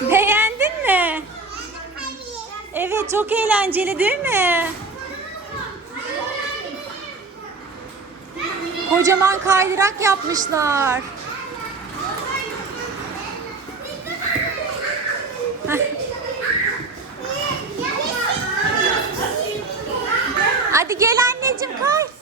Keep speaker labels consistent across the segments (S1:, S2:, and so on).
S1: Beğendin mi? Evet çok eğlenceli değil mi? Kocaman kaydırak yapmışlar. Hadi gel anneciğim kay.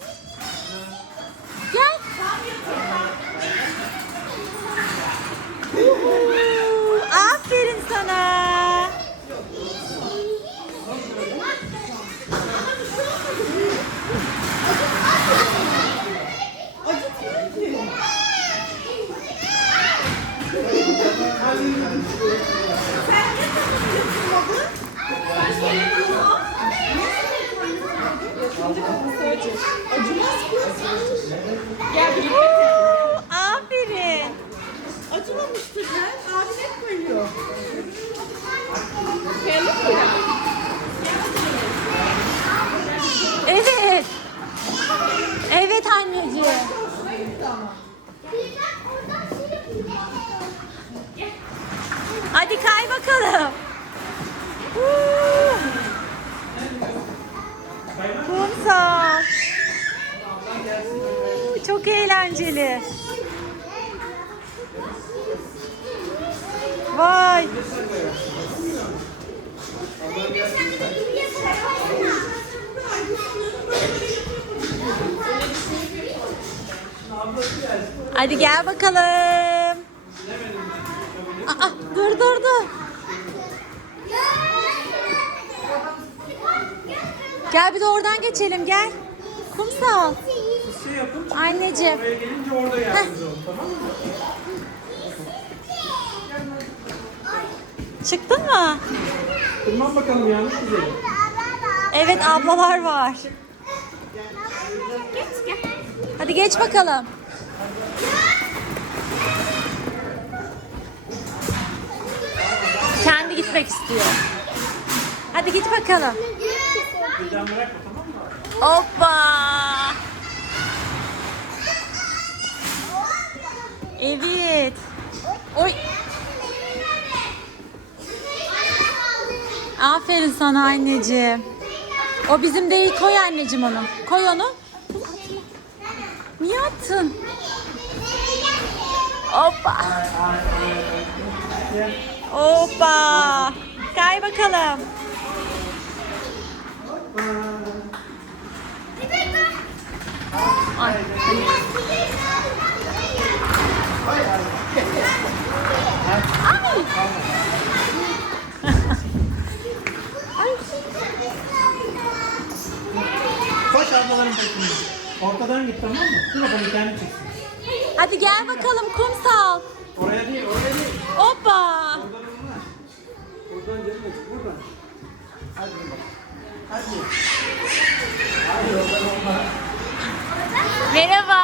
S1: Çok eğlenceli. Vay. Hadi gel bakalım. Aa, dur dur dur. Gel bir de oradan geçelim gel. Kumsal. Anneciğim.
S2: Buraya gelince orada yardımcı tamam mı?
S1: Çıktın mı?
S2: Tırman bakalım yanlış güzelim.
S1: Evet ablalar var. Hadi geç bakalım. Kendi gitmek istiyor. Hadi git bakalım.
S2: Birden bırakma tamam mı?
S1: Hoppa. Evet. Oy. Aferin sana anneciğim. O bizim değil. Koy anneciğim onu. Koy onu. Niye attın? Hoppa. Hoppa. Kay bakalım. Ay.
S2: Ortadan git tamam mı? Dur bakalım kendi çıksın.
S1: Hadi gel bakalım kumsal.
S2: Oraya değil, oraya değil.
S1: Hoppa.
S2: Oradan olmaz. Buradan canım çık, buradan. Hadi bakalım. Hadi. Hadi oradan olmaz.
S1: Merhaba.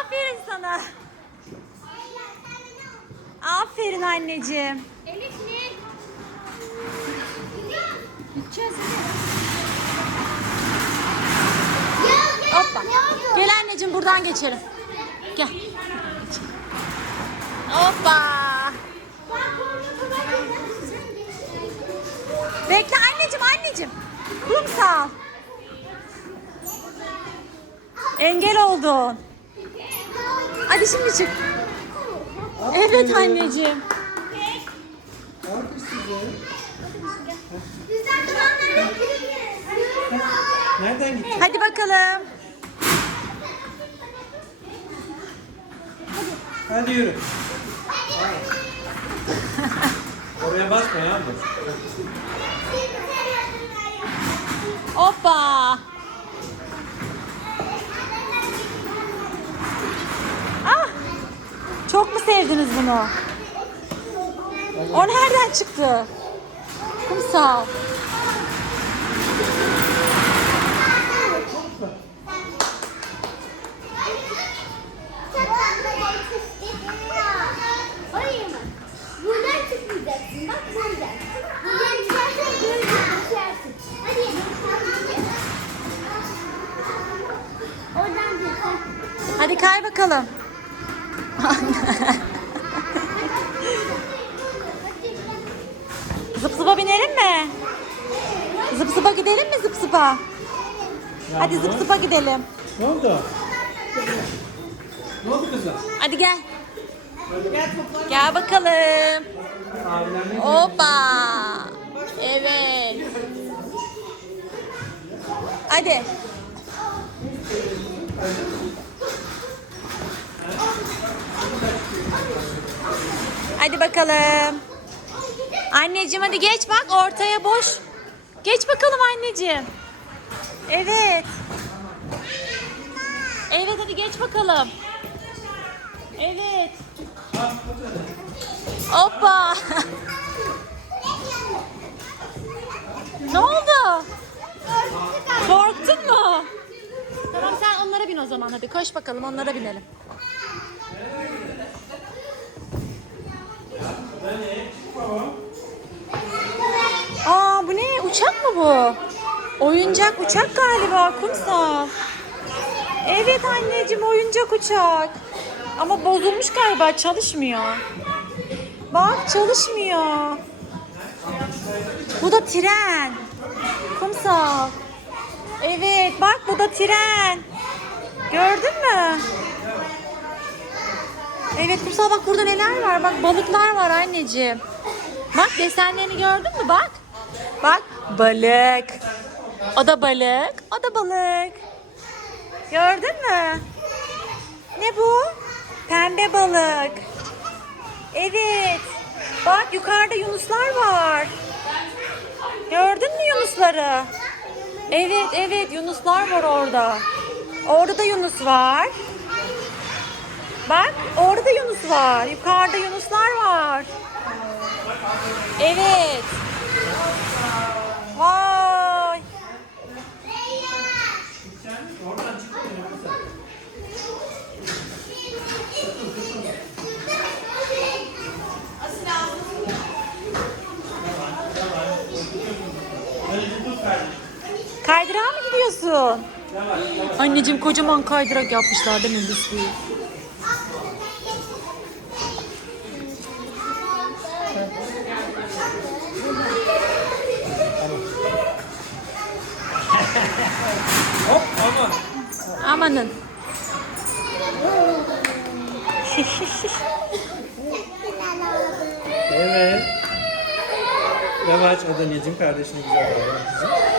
S1: Aferin sana. Aferin anneciğim.
S3: Elif ne?
S1: Hoppa. Gel anneciğim buradan geçelim. Gel. Hoppa. Bekle anneciğim anneciğim. Kumsal. Engel oldun. Hadi şimdi çık. Evet anneciğim.
S2: Nereden gidecek?
S1: Hadi bakalım.
S2: Hadi yürü. Oraya basma yavrum.
S1: Hoppa. Ah. Çok mu sevdiniz bunu? O nereden çıktı? Kumsal.
S3: Oraya mı? Buradan çıkmayacaksın. Bak buradan. Buradan çıkarsan böyle düşersin. Hadi. Oradan.
S1: Hadi kay bakalım. Zıp zıpa binelim mi? Zıp zıpa gidelim mi zıp zıpa? Hadi zıp zıpa gidelim.
S2: Ne oldu? Ne oldu kızım?
S1: Hadi gel. Gel bakalım. Hoppa. Evet. Hadi. Hadi bakalım. Anneciğim hadi geç bak ortaya boş. Geç bakalım anneciğim. Evet. Evet hadi geç bakalım. Evet. Hoppa. ne oldu? Korktun mu? Tamam sen onlara bin o zaman hadi koş bakalım onlara binelim. Aa bu ne? Uçak mı bu? Oyuncak uçak galiba kumsal. Evet anneciğim oyuncak uçak. Ama bozulmuş galiba çalışmıyor. Bak çalışmıyor. Bu da tren. Kumsal. Evet bak bu da tren. Gördün mü? Evet kumsal bak burada neler var. Bak balıklar var anneciğim. Bak desenlerini gördün mü bak. Bak balık. O da balık. O da balık. Gördün mü? Ne bu? Pembe balık. Evet. Bak yukarıda yunuslar var. Gördün mü yunusları? Evet evet yunuslar var orada. Orada da yunus var. Bak orada da yunus var. Yukarıda yunuslar var. Evet. Vay. Anneciğim kocaman kaydırak yapmışlar değil mi bisküvi?
S2: Hop aman.
S1: Amanın.
S2: Evet. Yavaş o da Necim kardeşine güzel davran.